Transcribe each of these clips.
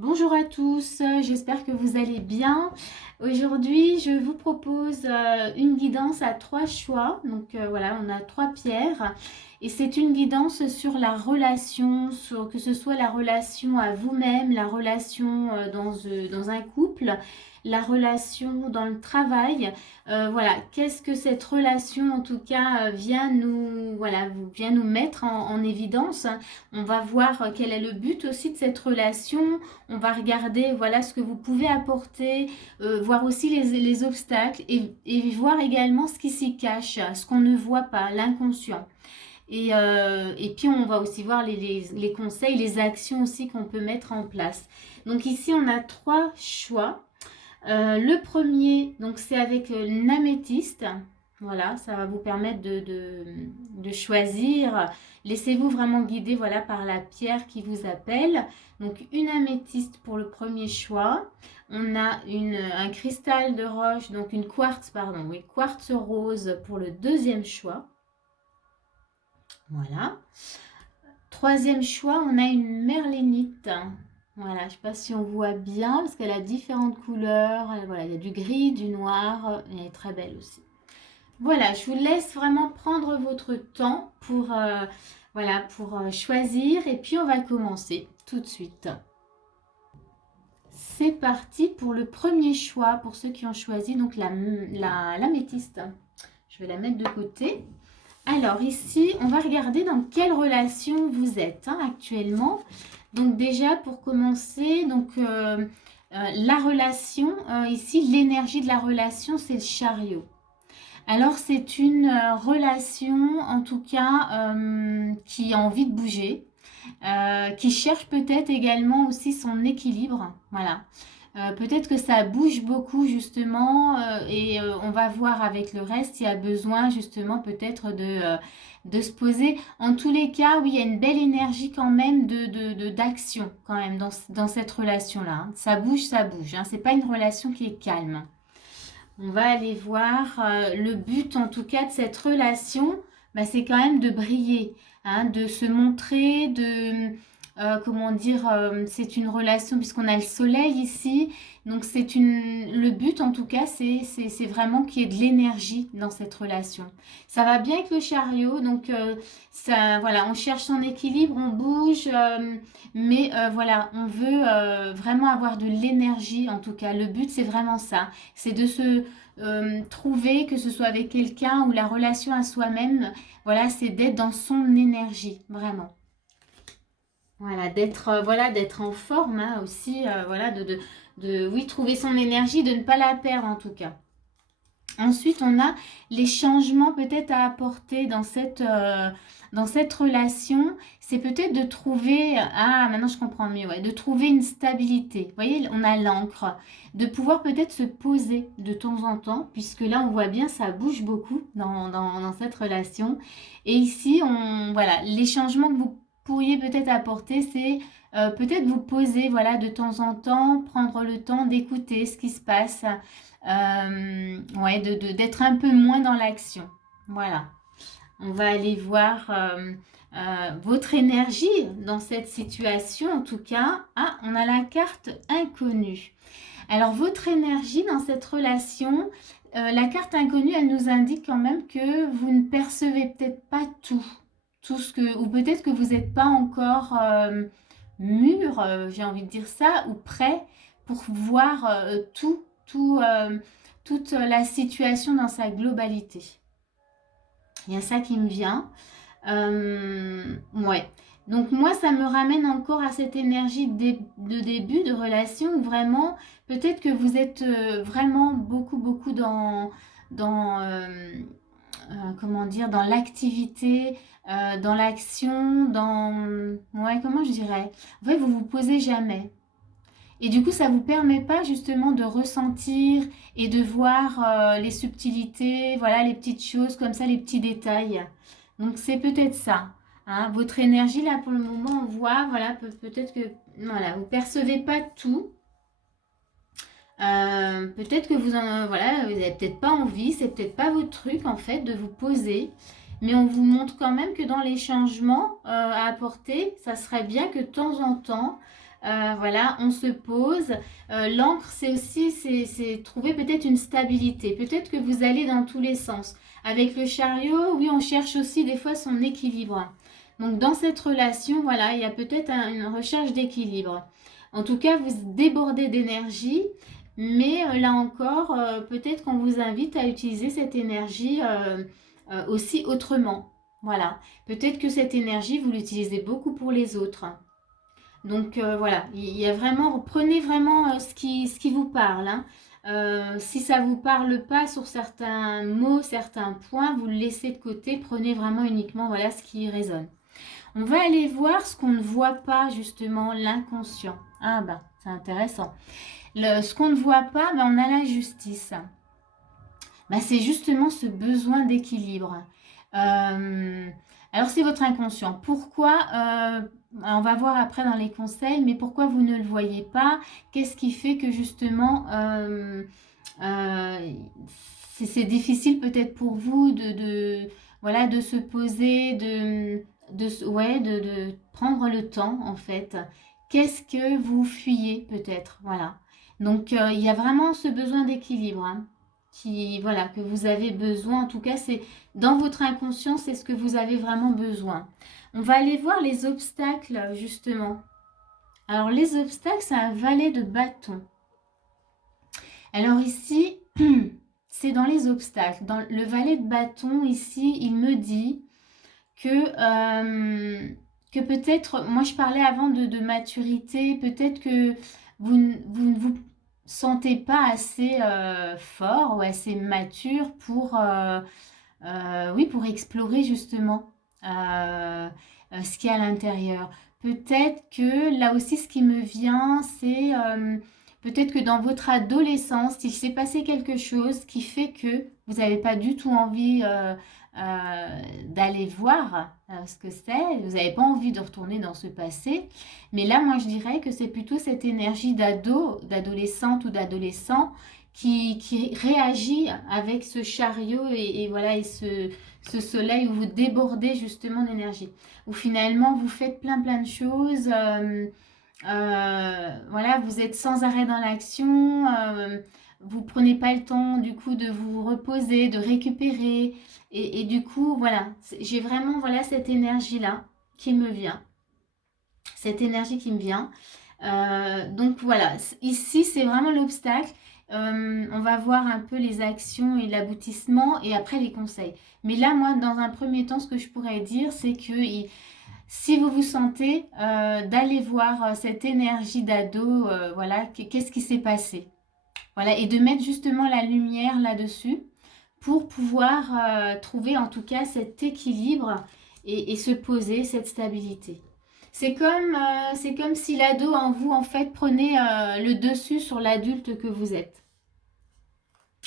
Bonjour à tous, j'espère que vous allez bien. Aujourd'hui, je vous propose une guidance à trois choix. Donc voilà, on a trois pierres et c'est une guidance sur la relation, que ce soit la relation à vous-même, la relation dans un couple, la relation dans le travail. Voilà, qu'est-ce que cette relation en tout cas vient nous mettre en évidence. On va voir quel est le but aussi de cette relation. On va regarder voilà ce que vous pouvez apporter, voir aussi les obstacles et voir également ce qui s'y cache, ce qu'on ne voit pas, l'inconscient. Et puis on va aussi voir les conseils, les actions aussi qu'on peut mettre en place. Donc ici on a trois choix. Le premier, donc c'est avec une améthyste. Voilà, ça va vous permettre de choisir. Laissez-vous vraiment guider voilà, par la pierre qui vous appelle. Donc une améthyste pour le premier choix. On a un cristal de roche, donc une quartz, pardon, oui, quartz rose pour le deuxième choix. Voilà. Troisième choix, on a une merlénite. Voilà, je ne sais pas si on voit bien parce qu'elle a différentes couleurs. Voilà, il y a du gris, du noir. Elle est très belle aussi. Voilà, je vous laisse vraiment prendre votre temps pour choisir. Et puis, on va commencer tout de suite. C'est parti pour le premier choix, pour ceux qui ont choisi donc l'améthyste. Je vais la mettre de côté. Alors ici, on va regarder dans quelle relation vous êtes actuellement. Donc déjà, pour commencer, la relation, ici, l'énergie de la relation, c'est le chariot. Alors c'est une relation, en tout cas, qui a envie de bouger, qui cherche peut-être également aussi son équilibre. Voilà. Peut-être que ça bouge beaucoup justement on va voir avec le reste, il y a besoin justement peut-être de se poser. En tous les cas, oui, il y a une belle énergie quand même d'action quand même dans cette relation-là. Hein. Ça bouge. Hein. C'est pas une relation qui est calme. On va aller voir le but en tout cas de cette relation, bah, c'est quand même de briller, hein, de se montrer, c'est une relation puisqu'on a le soleil ici, donc le but en tout cas c'est vraiment qu'il y ait de l'énergie dans cette relation. Ça va bien avec le chariot, donc voilà, on cherche son équilibre, on bouge, voilà, on veut vraiment avoir de l'énergie en tout cas. Le but c'est vraiment ça, c'est de se trouver, que ce soit avec quelqu'un ou la relation à soi-même, voilà, c'est d'être dans son énergie, vraiment. Voilà, d'être en forme hein, aussi, voilà, oui, trouver son énergie, de ne pas la perdre en tout cas. Ensuite, on a les changements peut-être à apporter dans cette relation. C'est peut-être de trouver, ah maintenant je comprends mieux, ouais, de trouver une stabilité. Vous voyez, on a l'encre. De pouvoir peut-être se poser de temps en temps, puisque là on voit bien ça bouge beaucoup dans cette relation. Et ici, voilà, les changements que vous pourriez peut-être apporter, c'est peut-être vous poser voilà, de temps en temps, prendre le temps d'écouter ce qui se passe ouais, d'être un peu moins dans l'action. Voilà. On va aller voir votre énergie dans cette situation. En tout cas, ah, on a la carte inconnue. Alors, votre énergie dans cette relation, la carte inconnue, elle nous indique quand même que vous ne percevez peut-être pas tout ce que, ou peut-être que vous n'êtes pas encore mûr, j'ai envie de dire ça, ou prêt pour voir toute la situation dans sa globalité. Il y a ça qui me vient. Ouais. Donc moi, ça me ramène encore à cette énergie de début de relation où vraiment, peut-être que vous êtes vraiment beaucoup comment dire, dans l'activité, dans l'action, ouais, comment je dirais. En fait, vous vous posez jamais. Et du coup, ça ne vous permet pas justement de ressentir et de voir les subtilités, voilà, les petites choses comme ça, les petits détails. Donc, c'est peut-être ça. Hein. Votre énergie, là, pour le moment, on voit, voilà, peut-être que voilà, vous ne percevez pas tout. Peut-être que voilà, vous n'avez peut-être pas envie, c'est peut-être pas votre truc, en fait, de vous poser. Mais on vous montre quand même que dans les changements à apporter, ça serait bien que de temps en temps, Voilà, on se pose. L'encre, c'est aussi, c'est trouver peut-être une stabilité. Peut-être que vous allez dans tous les sens. Avec le chariot, oui, on cherche aussi des fois son équilibre. Donc dans cette relation, voilà, il y a peut-être une recherche d'équilibre. En tout cas, vous débordez d'énergie, mais là encore, peut-être qu'on vous invite à utiliser cette énergie aussi autrement. Voilà, peut-être que cette énergie, vous l'utilisez beaucoup pour les autres. Donc voilà, il y a vraiment, prenez vraiment ce qui vous parle. Hein. Si ça ne vous parle pas sur certains mots, certains points, vous le laissez de côté, prenez vraiment uniquement voilà, ce qui résonne. On va aller voir ce qu'on ne voit pas justement, l'inconscient. Ah ben, c'est intéressant. Ce qu'on ne voit pas, ben, on a la justice. Ben, c'est justement ce besoin d'équilibre. Alors c'est votre inconscient. Pourquoi on va voir après dans les conseils, mais pourquoi vous ne le voyez pas? Qu'est-ce qui fait que justement euh, c'est difficile peut-être pour vous voilà, de se poser, ouais, de prendre le temps en fait. Qu'est-ce que vous fuyez peut-être? Voilà. Donc il y a vraiment ce besoin d'équilibre. Hein, voilà, que vous avez besoin. En tout cas, c'est dans votre inconscient, c'est ce que vous avez vraiment besoin. On va aller voir les obstacles, justement. Alors, les obstacles, c'est un valet de bâton. Alors ici, c'est dans les obstacles. Dans le valet de bâton, ici, il me dit que peut-être, moi je parlais avant de maturité, peut-être que vous ne vous sentez pas assez fort ou assez mature oui, pour explorer justement ce qu'il y a à l'intérieur. Peut-être que là aussi, ce qui me vient, c'est peut-être que dans votre adolescence, il s'est passé quelque chose qui fait que vous n'avez pas du tout envie d'aller voir ce que c'est. Vous n'avez pas envie de retourner dans ce passé. Mais là, moi, je dirais que c'est plutôt cette énergie d'adolescente ou d'adolescent qui réagit avec ce chariot et voilà, et ce soleil où vous débordez justement d'énergie. Où finalement, vous faites plein de choses. Voilà, vous êtes sans arrêt dans l'action. Vous prenez pas le temps du coup de vous reposer, de récupérer. Et du coup, voilà, j'ai vraiment voilà, cette énergie-là qui me vient. Cette énergie qui me vient. Donc voilà, ici c'est vraiment l'obstacle. On va voir un peu les actions et l'aboutissement et après les conseils. Mais là, moi, dans un premier temps, ce que je pourrais dire, c'est que si vous vous sentez d'aller voir cette énergie d'ado, voilà, qu'est-ce qui s'est passé? Voilà, et de mettre justement la lumière là-dessus pour pouvoir trouver en tout cas cet équilibre et se poser cette stabilité. C'est comme si l'ado en vous, en fait, prenait le dessus sur l'adulte que vous êtes.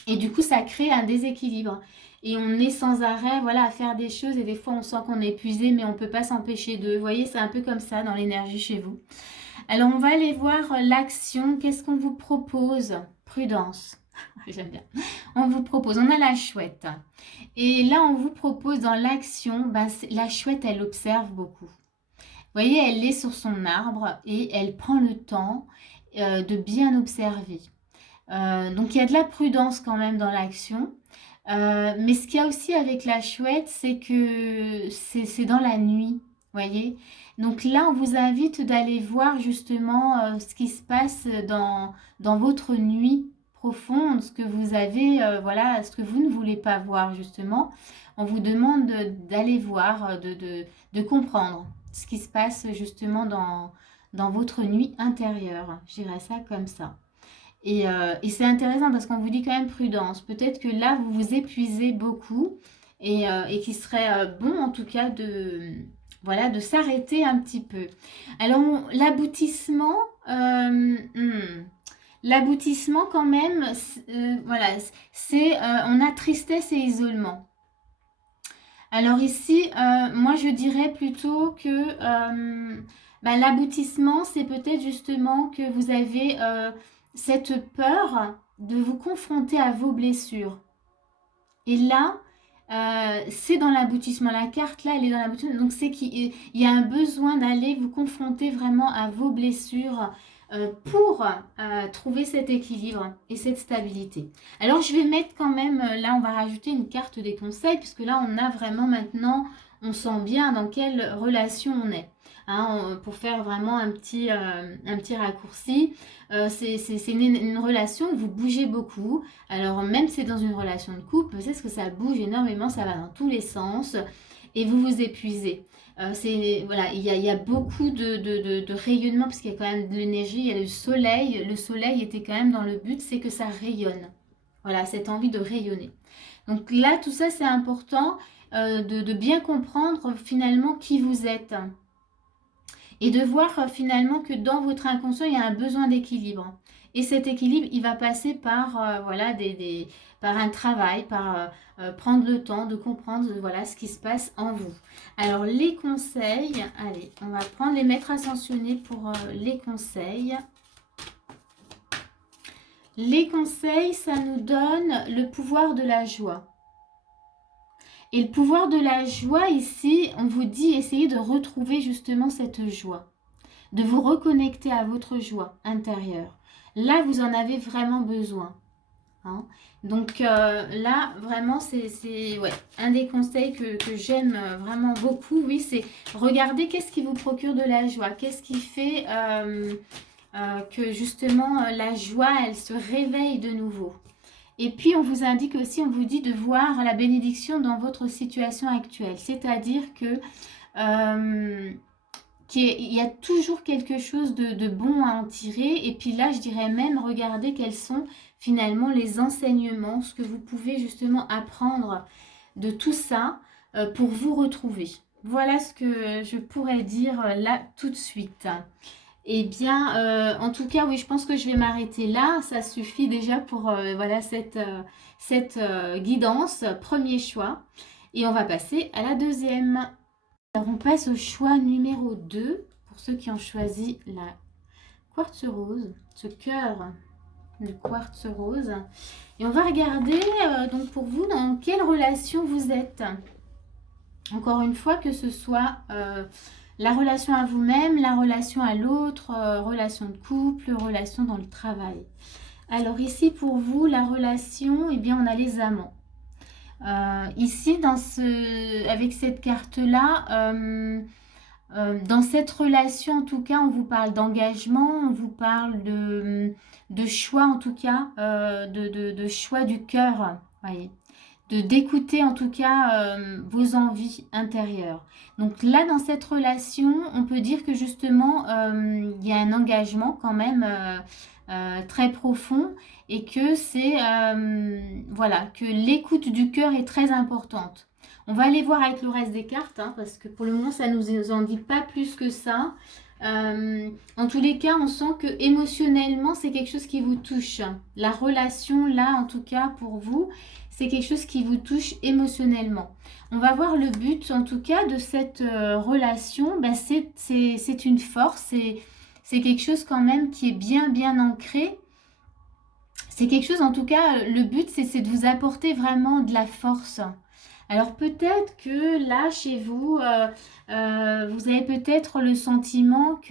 Et du coup, ça crée un déséquilibre. Et on est sans arrêt, voilà, à faire des choses. Et des fois, on sent qu'on est épuisé, mais on ne peut pas s'empêcher de. Vous voyez, c'est un peu comme ça dans l'énergie chez vous. Alors, on va aller voir l'action. Qu'est-ce qu'on vous propose? Prudence. J'aime bien. On vous propose, on a la chouette. Et là, on vous propose dans l'action, ben, la chouette, elle observe beaucoup. Vous voyez, elle est sur son arbre et elle prend le temps de bien observer. Donc il y a de la prudence quand même dans l'action. Mais ce qu'il y a aussi avec la chouette, c'est que c'est dans la nuit, vous voyez. Donc là, on vous invite d'aller voir justement ce qui se passe dans votre nuit profonde, ce que vous avez, voilà, ce que vous ne voulez pas voir justement. On vous demande d'aller voir, de comprendre ce qui se passe justement dans votre nuit intérieure. Je dirais ça comme ça. Et c'est intéressant parce qu'on vous dit quand même prudence. Peut-être que là, vous vous épuisez beaucoup et qu'il serait bon en tout cas voilà, de s'arrêter un petit peu. Alors, l'aboutissement, l'aboutissement quand même, voilà, c'est on a tristesse et isolement. Alors ici, moi je dirais plutôt que l'aboutissement, c'est peut-être justement que vous avez cette peur de vous confronter à vos blessures. Et là, c'est dans l'aboutissement. La carte là, elle est dans l'aboutissement. Donc c'est qu'il y a un besoin d'aller vous confronter vraiment à vos blessures pour trouver cet équilibre et cette stabilité. Alors je vais mettre quand même, là on va rajouter une carte des conseils, puisque là on a vraiment maintenant, on sent bien dans quelle relation on est. Hein, pour faire vraiment un petit raccourci, c'est une relation où vous bougez beaucoup. Alors même si c'est dans une relation de couple, peut-être que ça bouge énormément, ça va dans tous les sens et vous vous épuisez. Voilà, il y a beaucoup de rayonnement parce qu'il y a quand même de l'énergie, il y a le soleil. Le soleil était quand même dans le but, c'est que ça rayonne. Voilà, cette envie de rayonner. Donc là, tout ça, c'est important de bien comprendre finalement qui vous êtes. Et de voir finalement que dans votre inconscient, il y a un besoin d'équilibre. Et cet équilibre, il va passer par, voilà, par un travail, par prendre le temps de comprendre voilà, ce qui se passe en vous. Alors, les conseils, allez, on va prendre les maîtres ascensionnés pour les conseils. Les conseils, ça nous donne le pouvoir de la joie. Et le pouvoir de la joie, ici, on vous dit, essayez de retrouver justement cette joie. De vous reconnecter à votre joie intérieure. Là, vous en avez vraiment besoin. Hein. Donc là, vraiment, c'est ouais, un des conseils que j'aime vraiment beaucoup. Oui, c'est regarder qu'est-ce qui vous procure de la joie. Qu'est-ce qui fait que justement la joie, elle se réveille de nouveau. Et puis, on vous indique aussi, on vous dit de voir la bénédiction dans votre situation actuelle. C'est-à-dire que qu'il y a toujours quelque chose de bon à en tirer. Et puis là, je dirais même, regardez quels sont finalement les enseignements, ce que vous pouvez justement apprendre de tout ça pour vous retrouver. Voilà ce que je pourrais dire là tout de suite. Eh bien, en tout cas, oui, je pense que je vais m'arrêter là. Ça suffit déjà pour voilà, cette guidance, premier choix. Et on va passer à la deuxième. Alors, on passe au choix numéro 2, pour ceux qui ont choisi la quartz rose, ce cœur de quartz rose. Et on va regarder, donc pour vous, dans quelle relation vous êtes. Encore une fois, que ce soit la relation à vous-même, la relation à l'autre, relation de couple, relation dans le travail. Alors ici, pour vous, la relation, eh bien, on a les amants. Ici, avec cette carte-là, dans cette relation, en tout cas, on vous parle d'engagement, on vous parle de choix, en tout cas, de choix du cœur, voyez, d'écouter, en tout cas, vos envies intérieures. Donc là, dans cette relation, on peut dire que justement, il y a un engagement quand même très profond et que c'est, voilà, que l'écoute du cœur est très importante. On va aller voir avec le reste des cartes, hein, parce que pour le moment, ça ne nous en dit pas plus que ça. En tous les cas, on sent que émotionnellement, c'est quelque chose qui vous touche. La relation, là, en tout cas, pour vous, c'est quelque chose qui vous touche émotionnellement. On va voir le but, en tout cas, de cette relation. Ben, c'est une force, c'est quelque chose quand même qui est bien ancré. C'est quelque chose, en tout cas, le but, c'est de vous apporter vraiment de la force. Alors peut-être que là, chez vous, vous avez peut-être le sentiment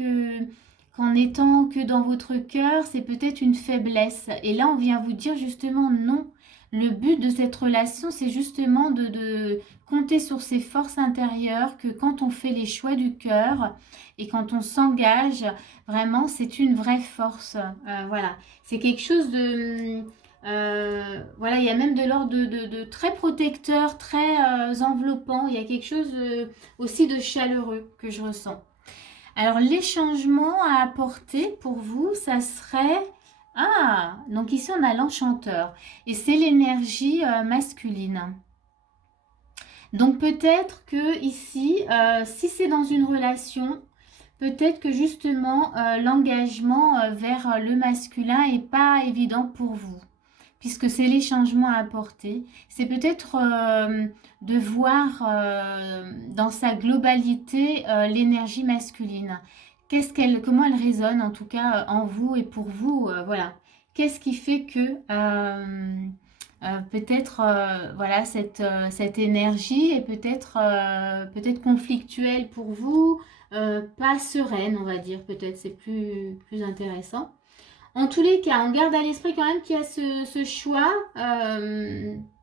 qu'en étant que dans votre cœur, c'est peut-être une faiblesse. Et là, on vient vous dire justement non. Le but de cette relation, c'est justement de compter sur ses forces intérieures, que quand on fait les choix du cœur et quand on s'engage, vraiment, c'est une vraie force. Voilà, c'est quelque chose de... voilà, il y a même de l'ordre de très protecteur, très enveloppant. Il y a quelque chose aussi de chaleureux que je ressens. Alors, les changements à apporter pour vous, ça serait... Ah, donc ici, on a l'enchanteur. Et c'est l'énergie masculine. Donc, peut-être que ici, si c'est dans une relation, peut-être que justement, l'engagement vers le masculin n'est pas évident pour vous, puisque c'est les changements à apporter. C'est peut-être de voir dans sa globalité l'énergie masculine. Comment elle résonne en tout cas en vous et pour vous, voilà. Qu'est-ce qui fait que Peut-être voilà cette énergie est peut-être conflictuelle pour vous, pas sereine, on va dire, peut-être, c'est plus intéressant. En tous les cas, on garde à l'esprit quand même qu'il y a ce choix,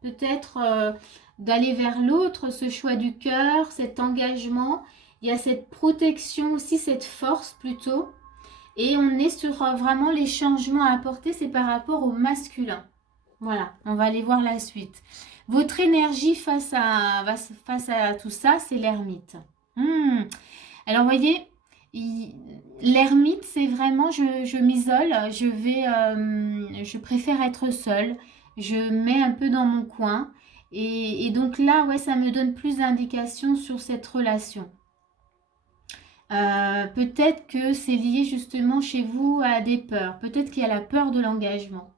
peut-être d'aller vers l'autre, ce choix du cœur, cet engagement. Il y a cette protection aussi, cette force plutôt. Et on est sur vraiment les changements à apporter, c'est par rapport au masculin. Voilà, on va aller voir la suite. Votre énergie face à tout ça, c'est l'ermite. Hmm. Alors, voyez, l'ermite, c'est vraiment, je m'isole, je préfère être seule, je mets un peu dans mon coin. Et donc là, ouais, ça me donne plus d'indications sur cette relation. Peut-être que c'est lié justement chez vous à des peurs. Peut-être qu'il y a la peur de l'engagement.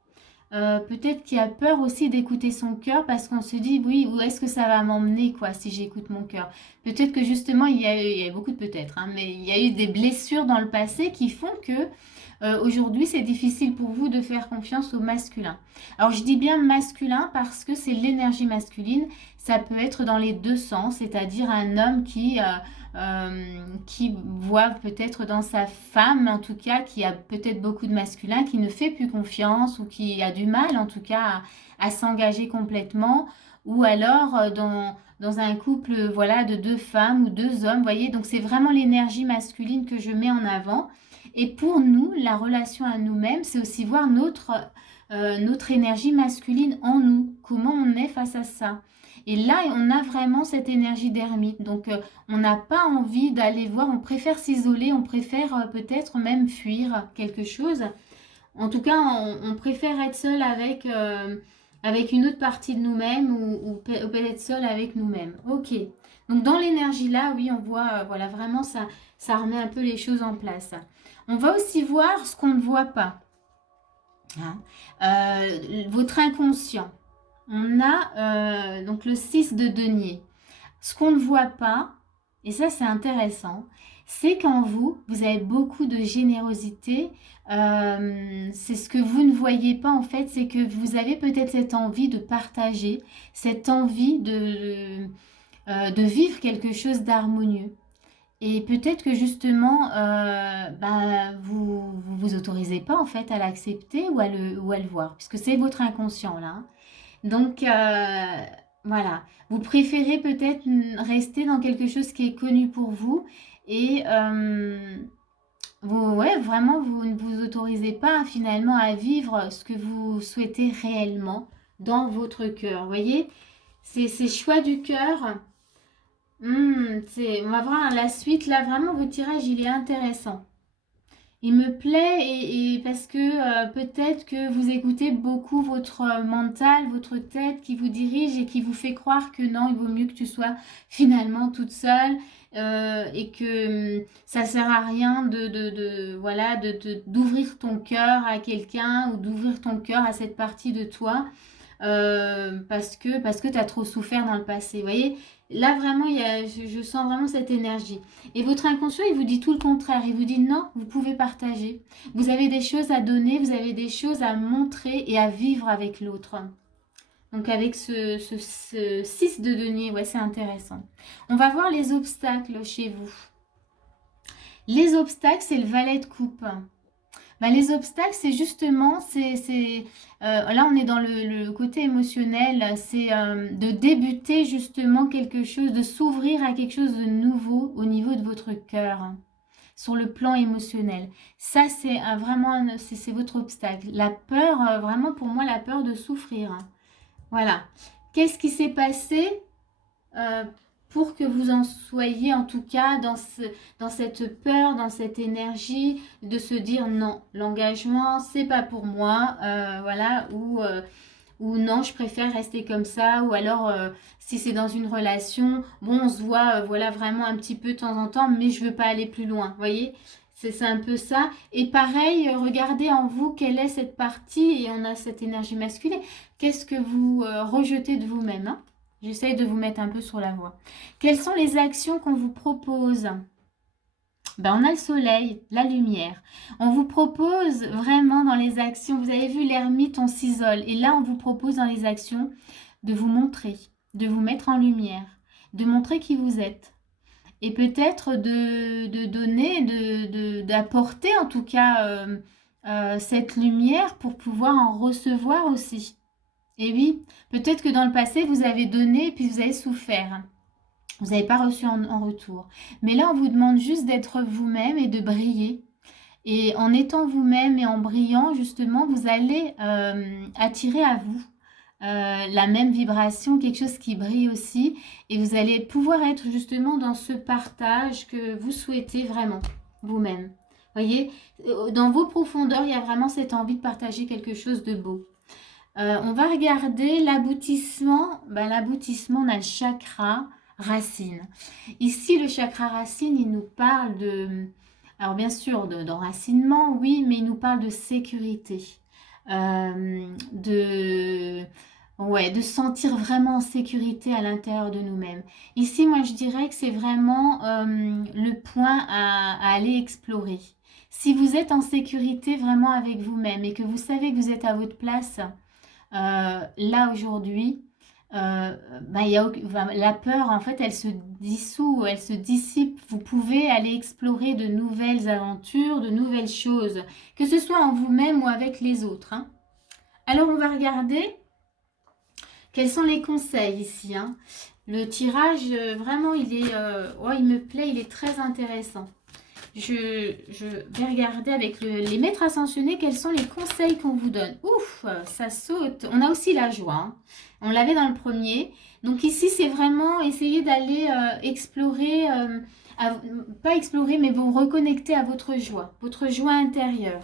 Peut-être qu'il y a peur aussi d'écouter son cœur parce qu'on se dit oui, où est-ce que ça va m'emmener quoi si j'écoute mon cœur. Peut-être que justement il y a beaucoup de peut-être, hein, mais il y a eu des blessures dans le passé qui font que aujourd'hui c'est difficile pour vous de faire confiance au masculin. Alors je dis bien masculin parce que c'est l'énergie masculine, ça peut être dans les deux sens, c'est-à-dire un homme qui voit peut-être dans sa femme, en tout cas, qui a peut-être beaucoup de masculin, qui ne fait plus confiance ou qui a du mal, en tout cas, à s'engager complètement, ou alors dans un couple, voilà, de deux femmes ou deux hommes, voyez, donc c'est vraiment l'énergie masculine que je mets en avant. Et pour nous, la relation à nous-mêmes, c'est aussi voir notre énergie masculine en nous, comment on est face à ça. Et là, on a vraiment cette énergie d'ermite. Donc, on n'a pas envie d'aller voir, on préfère s'isoler, on préfère peut-être même fuir quelque chose. En tout cas, on préfère être seul avec une autre partie de nous-mêmes ou peut-être seul avec nous-mêmes. Ok. Donc, dans l'énergie là, oui, on voit, voilà, vraiment ça remet un peu les choses en place. On va aussi voir ce qu'on ne voit pas. Hein. Votre inconscient. On a donc le 6 de denier. Ce qu'on ne voit pas, et ça c'est intéressant, c'est qu'en vous, vous avez beaucoup de générosité. C'est ce que vous ne voyez pas en fait, c'est que vous avez peut-être cette envie de partager, cette envie de vivre quelque chose d'harmonieux. Et peut-être que justement, vous autorisez pas en fait à l'accepter ou à le voir, puisque c'est votre inconscient là. Hein. Donc, voilà. Vous préférez peut-être rester dans quelque chose qui est connu pour vous et ouais, vraiment, vous ne vous autorisez pas finalement à vivre ce que vous souhaitez réellement dans votre cœur. Vous voyez, ces choix du cœur. On va voir la suite. Là, vraiment, votre tirage, il est intéressant. Il me plaît et parce que peut-être que vous écoutez beaucoup votre mental, votre tête qui vous dirige et qui vous fait croire que non, il vaut mieux que tu sois finalement toute seule et que ça sert à rien voilà, d'ouvrir ton cœur à quelqu'un ou d'ouvrir ton cœur à cette partie de toi parce que tu as trop souffert dans le passé. Vous voyez, là vraiment, je sens vraiment cette énergie. Et votre inconscient, il vous dit tout le contraire. Il vous dit non, vous pouvez partager. Vous avez des choses à donner, vous avez des choses à montrer et à vivre avec l'autre. Donc avec ce 6 de denier, ouais, c'est intéressant. On va voir les obstacles chez vous. Les obstacles, c'est le valet de coupe. Bah, les obstacles, c'est justement, là on est dans le côté émotionnel, c'est de débuter justement quelque chose, de s'ouvrir à quelque chose de nouveau au niveau de votre cœur, hein, sur le plan émotionnel. Ça, c'est vraiment, c'est votre obstacle. La peur, vraiment pour moi, la peur de souffrir. Hein. Voilà. Qu'est-ce qui s'est passé euh, pour que vous en soyez en tout cas dans cette peur, dans cette énergie de se dire non, l'engagement c'est pas pour moi, voilà, ou non, je préfère rester comme ça, ou alors si c'est dans une relation, bon, on se voit, voilà, vraiment un petit peu de temps en temps, mais je veux pas aller plus loin, voyez, c'est un peu ça. Et pareil, regardez en vous quelle est cette partie, et on a cette énergie masculine, qu'est-ce que vous rejetez de vous-même, hein. J'essaye de vous mettre un peu sur la voie. Quelles sont les actions qu'on vous propose? Ben, on a le soleil, la lumière. On vous propose vraiment dans les actions, vous avez vu l'ermite, on s'isole. Et là, on vous propose dans les actions de vous montrer, de vous mettre en lumière, de montrer qui vous êtes. Et peut-être de donner, d'apporter en tout cas cette lumière pour pouvoir en recevoir aussi. Et oui, peut-être que dans le passé, vous avez donné et puis vous avez souffert. Vous n'avez pas reçu en retour. Mais là, on vous demande juste d'être vous-même et de briller. Et en étant vous-même et en brillant, justement, vous allez attirer à vous la même vibration, quelque chose qui brille aussi. Et vous allez pouvoir être justement dans ce partage que vous souhaitez vraiment, vous-même. Voyez, dans vos profondeurs, il y a vraiment cette envie de partager quelque chose de beau. On va regarder l'aboutissement. Ben, l'aboutissement, on a le chakra racine. Ici, le chakra racine, il nous parle de... Alors bien sûr, d'enracinement, oui, mais il nous parle de sécurité. De... Ouais, de se sentir vraiment en sécurité à l'intérieur de nous-mêmes. Ici, moi, je dirais que c'est vraiment le point à aller explorer. Si vous êtes en sécurité vraiment avec vous-même et que vous savez que vous êtes à votre place, là aujourd'hui, la peur, en fait, elle se dissout, elle se dissipe. Vous pouvez aller explorer de nouvelles aventures, de nouvelles choses, que ce soit en vous-même ou avec les autres. Hein. Alors, on va regarder quels sont les conseils ici. Hein. Le tirage, vraiment, il est, il me plaît, il est très intéressant. Je vais regarder avec les maîtres ascensionnés quels sont les conseils qu'on vous donne. Ouf, ça saute. On a aussi la joie. Hein. On l'avait dans le premier. Donc ici, c'est vraiment essayer d'aller explorer, pas explorer, mais vous reconnecter à votre joie intérieure.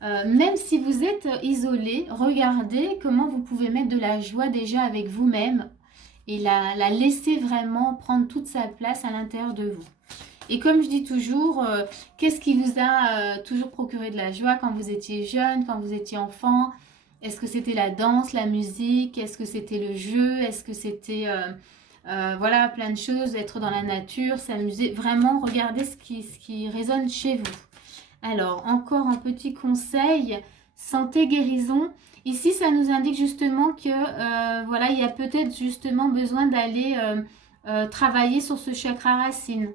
Même si vous êtes isolé, regardez comment vous pouvez mettre de la joie déjà avec vous-même et la laisser vraiment prendre toute sa place à l'intérieur de vous. Et comme je dis toujours, qu'est-ce qui vous a toujours procuré de la joie quand vous étiez jeune, quand vous étiez enfant? Est-ce que c'était la danse, la musique? Est-ce que c'était le jeu? Est-ce que c'était, voilà, plein de choses, être dans la nature, s'amuser? Vraiment, regardez ce qui résonne chez vous. Alors, encore un petit conseil, santé, guérison. Ici, ça nous indique justement que, voilà, il y a peut-être justement besoin d'aller travailler sur ce chakra racine.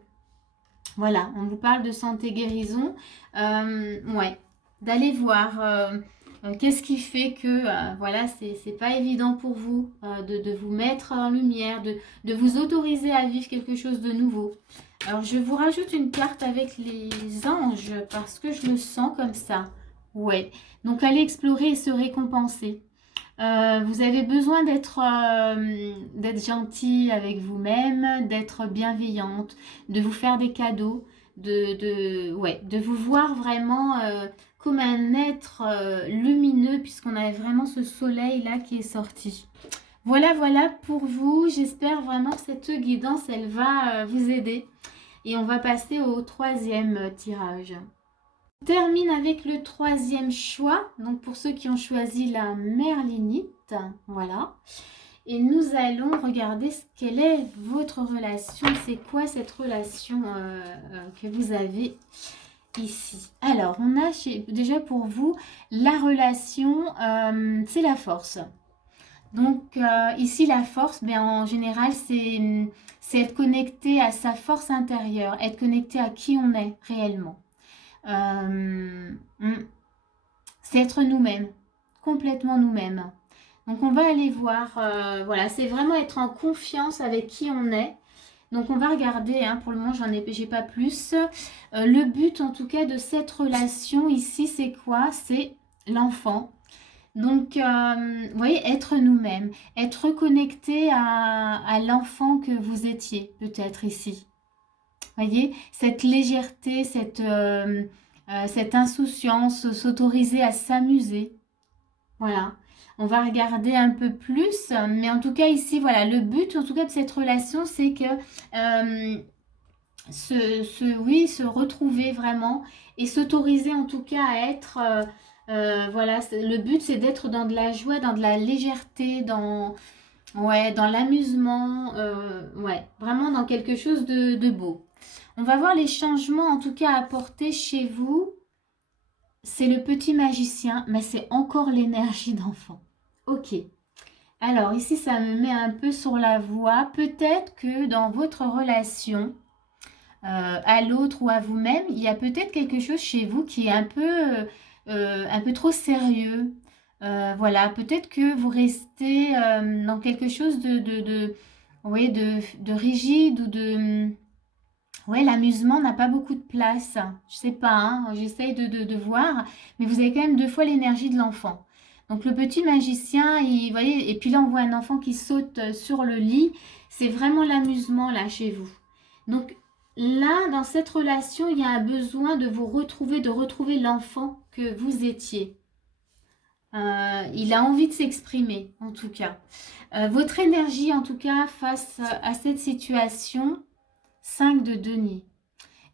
Voilà, on vous parle de santé guérison. Ouais, d'aller voir qu'est-ce qui fait que, voilà, c'est pas évident pour vous de vous mettre en lumière, de vous autoriser à vivre quelque chose de nouveau. Alors, je vous rajoute une carte avec les anges parce que je le sens comme ça. Ouais, donc allez explorer et se récompenser. Vous avez besoin d'être gentil avec vous-même, d'être bienveillante, de vous faire des cadeaux, de vous voir vraiment comme un être lumineux puisqu'on a vraiment ce soleil là qui est sorti. Voilà, voilà pour vous. J'espère vraiment que cette guidance, elle va vous aider. Et on va passer au troisième tirage. On termine avec le troisième choix. Donc pour ceux qui ont choisi la merlinite, voilà. Et nous allons regarder quelle est votre relation. C'est quoi cette relation que vous avez ici? Alors, on a déjà pour vous la relation, c'est la force. Donc ici, la force, ben, en général, c'est être connecté à sa force intérieure, être connecté à qui on est réellement. C'est être nous-mêmes, complètement nous-mêmes. Donc on va aller voir, voilà, c'est vraiment être en confiance avec qui on est. Donc on va regarder, hein, pour le moment j'ai pas plus. Le but en tout cas de cette relation ici, c'est quoi? C'est l'enfant. Donc, vous voyez, être nous-mêmes, être connecté à l'enfant que vous étiez peut-être ici. Vous voyez, cette légèreté, cette insouciance, s'autoriser à s'amuser. Voilà, on va regarder un peu plus, mais en tout cas ici, voilà, le but en tout cas de cette relation, c'est que se retrouver vraiment et s'autoriser en tout cas à être, voilà, le but c'est d'être dans de la joie, dans de la légèreté, ouais, dans l'amusement, ouais, vraiment dans quelque chose de beau. On va voir les changements en tout cas apportés chez vous. C'est le petit magicien, mais c'est encore l'énergie d'enfant. Ok. Alors ici, ça me met un peu sur la voie. Peut-être que dans votre relation à l'autre ou à vous-même, il y a peut-être quelque chose chez vous qui est un peu trop sérieux. Voilà, peut-être que vous restez dans quelque chose ouais, de rigide ou de... Ouais, l'amusement n'a pas beaucoup de place. Je sais pas, hein, j'essaye de voir, mais vous avez quand même deux fois l'énergie de l'enfant. Donc le petit magicien, il, voyez, et puis là on voit un enfant qui saute sur le lit. C'est vraiment l'amusement là chez vous. Donc là, dans cette relation, il y a un besoin de vous retrouver, de retrouver l'enfant que vous étiez. Il a envie de s'exprimer, en tout cas. Votre énergie, en tout cas, face à cette situation, 5 de denier.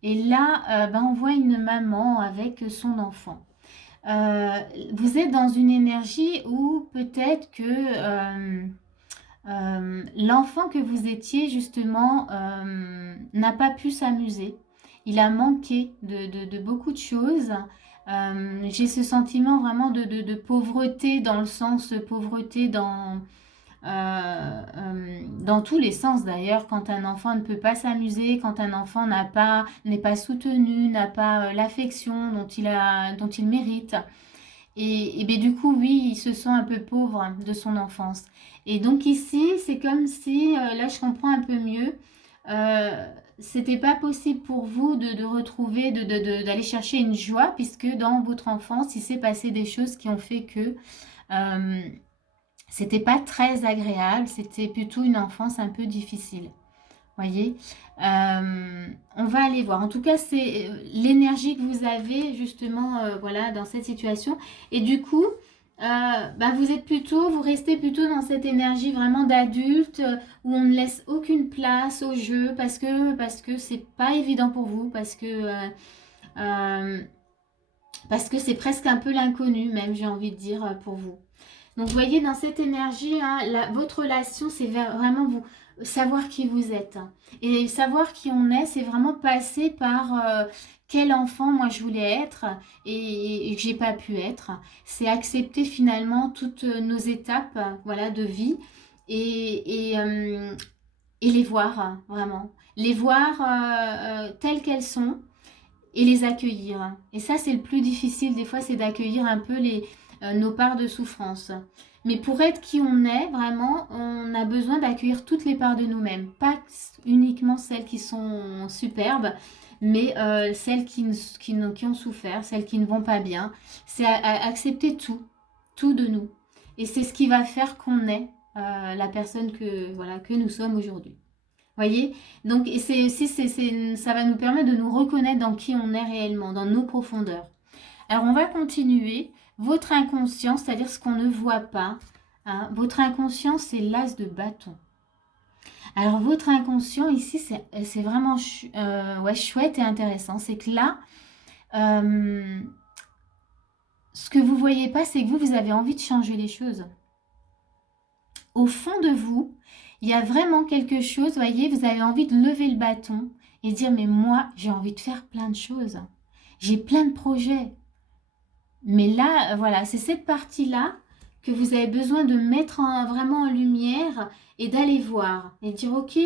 Et là, on voit une maman avec son enfant. Vous êtes dans une énergie où peut-être que l'enfant que vous étiez, justement, n'a pas pu s'amuser. Il a manqué de beaucoup de choses. J'ai ce sentiment vraiment de pauvreté, dans le sens pauvreté dans tous les sens d'ailleurs, quand un enfant ne peut pas s'amuser, quand un enfant n'est pas soutenu, n'a pas l'affection dont il mérite. Et bien, du coup, oui, il se sent un peu pauvre de son enfance. Et donc ici, c'est comme si, là je comprends un peu mieux, euh, c'était pas possible pour vous de retrouver, d'aller chercher une joie, puisque dans votre enfance, il s'est passé des choses qui ont fait que euh, c'était pas très agréable, c'était plutôt une enfance un peu difficile. Voyez. On va aller voir. En tout cas, c'est l'énergie que vous avez justement voilà, dans cette situation. Et du coup, vous restez plutôt dans cette énergie vraiment d'adulte où on ne laisse aucune place au jeu parce que c'est pas évident pour vous, euh, parce que c'est presque un peu l'inconnu même, j'ai envie de dire, pour vous. Donc, vous voyez, dans cette énergie, hein, votre relation, c'est vraiment vous savoir qui vous êtes. Et savoir qui on est, c'est vraiment passer par quel enfant moi je voulais être et que j'ai pas pu être. C'est accepter finalement toutes nos étapes, voilà, de vie et les voir, vraiment. Les voir telles qu'elles sont et les accueillir. Et ça, c'est le plus difficile des fois, c'est d'accueillir un peu nos parts de souffrance. Mais pour être qui on est, vraiment, on a besoin d'accueillir toutes les parts de nous-mêmes. Pas uniquement celles qui sont superbes, mais celles qui ont souffert, celles qui ne vont pas bien. C'est accepter tout de nous. Et c'est ce qui va faire qu'on est la personne que nous sommes aujourd'hui. Voyez. Donc, et c'est aussi, ça va nous permettre de nous reconnaître dans qui on est réellement, dans nos profondeurs. Alors, on va continuer. Votre inconscient, c'est-à-dire ce qu'on ne voit pas. Hein, votre inconscient, c'est l'as de bâton. Alors, votre inconscient, ici, c'est vraiment ouais, chouette et intéressant. C'est que là, ce que vous ne voyez pas, c'est que vous avez envie de changer les choses. Au fond de vous, il y a vraiment quelque chose, voyez, vous avez envie de lever le bâton et dire, mais moi, j'ai envie de faire plein de choses. J'ai plein de projets. Mais là, voilà, c'est cette partie-là que vous avez besoin de mettre vraiment en lumière et d'aller voir et dire, ok,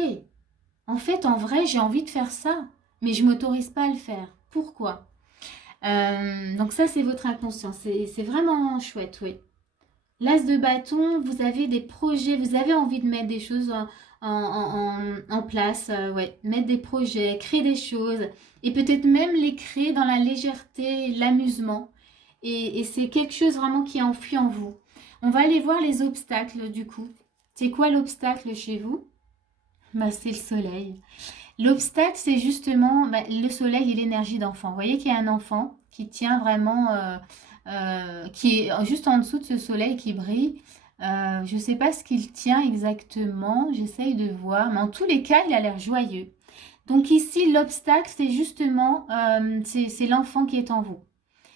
en fait, en vrai, j'ai envie de faire ça, mais je ne m'autorise pas à le faire. Pourquoi? Donc ça, c'est votre inconscient. C'est vraiment chouette, oui. L'as de bâton, vous avez des projets, vous avez envie de mettre des choses en place, ouais, mettre des projets, créer des choses, et peut-être même les créer dans la légèreté, l'amusement. Et c'est quelque chose vraiment qui est enfui en vous. On va aller voir les obstacles du coup. C'est quoi l'obstacle chez vous? C'est le soleil. L'obstacle, c'est justement le soleil et l'énergie d'enfant. Vous voyez qu'il y a un enfant qui tient vraiment, qui est juste en dessous de ce soleil qui brille. Je ne sais pas ce qu'il tient exactement, j'essaye de voir, mais en tous les cas, il a l'air joyeux. Donc ici, l'obstacle, c'est justement, c'est l'enfant qui est en vous.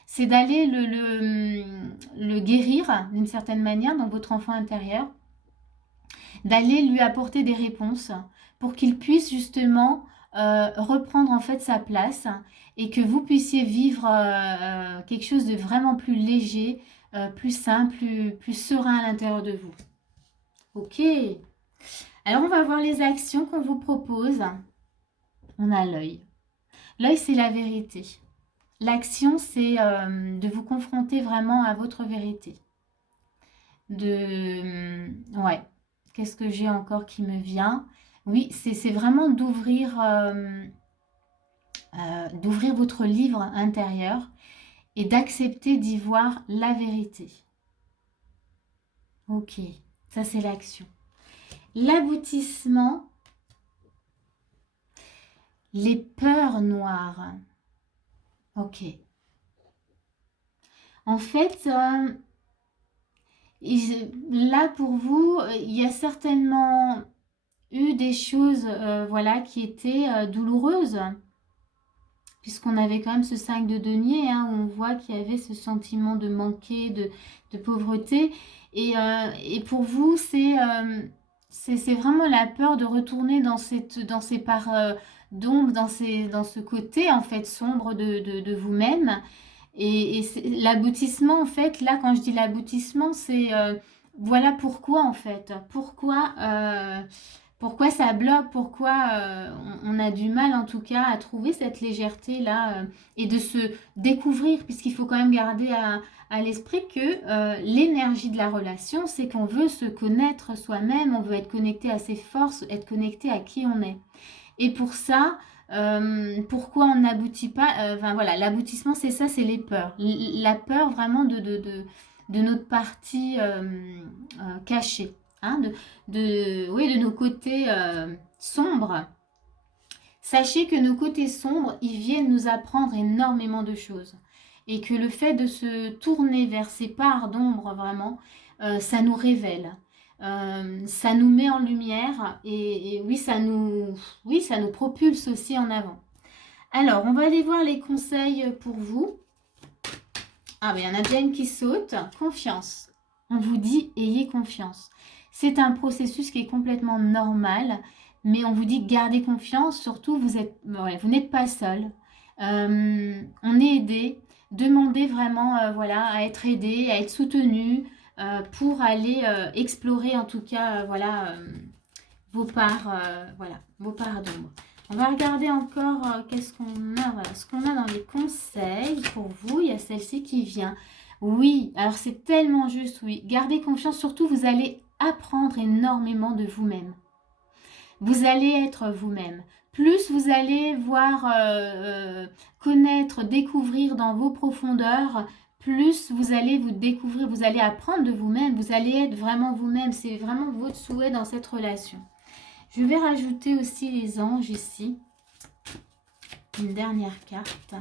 C'est d'aller le guérir d'une certaine manière, dans votre enfant intérieur, d'aller lui apporter des réponses pour qu'il puisse justement reprendre en fait sa place et que vous puissiez vivre quelque chose de vraiment plus léger, plus simple, plus serein à l'intérieur de vous. Ok. Alors, on va voir les actions qu'on vous propose. On a l'œil. L'œil, c'est la vérité. L'action, c'est de vous confronter vraiment à votre vérité. Ouais. Qu'est-ce que j'ai encore qui me vient? Oui, c'est vraiment d'ouvrir votre livre intérieur et d'accepter d'y voir la vérité. Ok, ça c'est l'action. L'aboutissement, les peurs noires. Ok. En fait, là pour vous, il y a certainement eu des choses voilà, qui étaient douloureuses, puisqu'on avait quand même ce 5 de denier, hein, où on voit qu'il y avait ce sentiment de manquer, de pauvreté. Et pour vous, c'est vraiment la peur de retourner dans ces parts d'ombre, dans ce côté en fait sombre de vous-même. Et l'aboutissement, en fait, là, quand je dis l'aboutissement, c'est voilà pourquoi, en fait. Pourquoi ça bloque, pourquoi on a du mal, en tout cas, à trouver cette légèreté-là et de se découvrir, puisqu'il faut quand même garder à l'esprit que l'énergie de la relation, c'est qu'on veut se connaître soi-même, on veut être connecté à ses forces, être connecté à qui on est. Et pour ça, pourquoi on n'aboutit pas enfin voilà, l'aboutissement c'est ça, c'est les peurs. La peur vraiment de notre partie cachée, hein, oui, de nos côtés sombres. Sachez que nos côtés sombres, ils viennent nous apprendre énormément de choses. Et que le fait de se tourner vers ces parts d'ombre, vraiment, ça nous révèle. Ça nous met en lumière et oui, ça nous propulse aussi en avant. Alors, on va aller voir les conseils pour vous. Ah, mais il y en a déjà une qui saute. Confiance. On vous dit, ayez confiance. C'est un processus qui est complètement normal, mais on vous dit, gardez confiance. Surtout, vous n'êtes pas seul. On est aidé. Demandez vraiment voilà, à être aidé, à être soutenu pour aller explorer en tout cas voilà, vos parts d'ombre. On va regarder encore qu'est-ce qu'on a, voilà, ce qu'on a dans les conseils pour vous. Il y a celle-ci qui vient. Oui, alors c'est tellement juste, oui. Gardez confiance, surtout vous allez apprendre énormément de vous-même. Vous allez être vous-même. Plus vous allez voir, connaître, découvrir dans vos profondeurs, plus vous allez vous découvrir, vous allez apprendre de vous-même, vous allez être vraiment vous-même. C'est vraiment votre souhait dans cette relation. Je vais rajouter aussi les anges ici. Une dernière carte.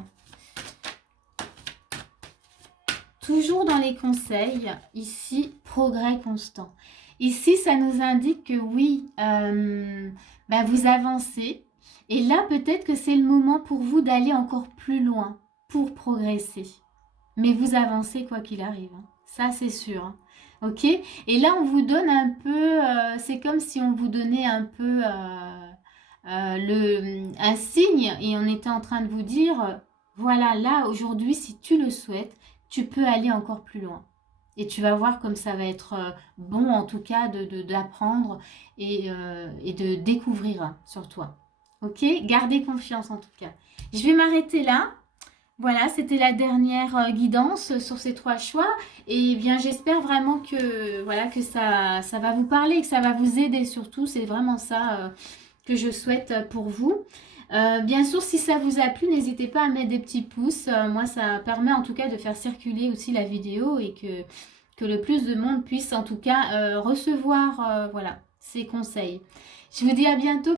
Toujours dans les conseils, ici, progrès constant. Ici, ça nous indique que oui, vous avancez. Et là, peut-être que c'est le moment pour vous d'aller encore plus loin pour progresser. Mais vous avancez quoi qu'il arrive. Hein. Ça, c'est sûr. Hein. Ok? Et là, on vous donne un peu... c'est comme si on vous donnait un peu un signe et on était en train de vous dire, voilà, là, aujourd'hui, si tu le souhaites, tu peux aller encore plus loin. Et tu vas voir comme ça va être bon, en tout cas, d'apprendre et de découvrir sur toi. Ok? Gardez confiance, en tout cas. Je vais m'arrêter là. Voilà, c'était la dernière guidance sur ces 3 choix. Et bien, j'espère vraiment que, voilà, que ça va vous parler, que ça va vous aider surtout. C'est vraiment ça que je souhaite pour vous. Bien sûr, si ça vous a plu, n'hésitez pas à mettre des petits pouces. Moi, ça permet en tout cas de faire circuler aussi la vidéo et que le plus de monde puisse en tout cas recevoir voilà, ces conseils. Je vous dis à bientôt.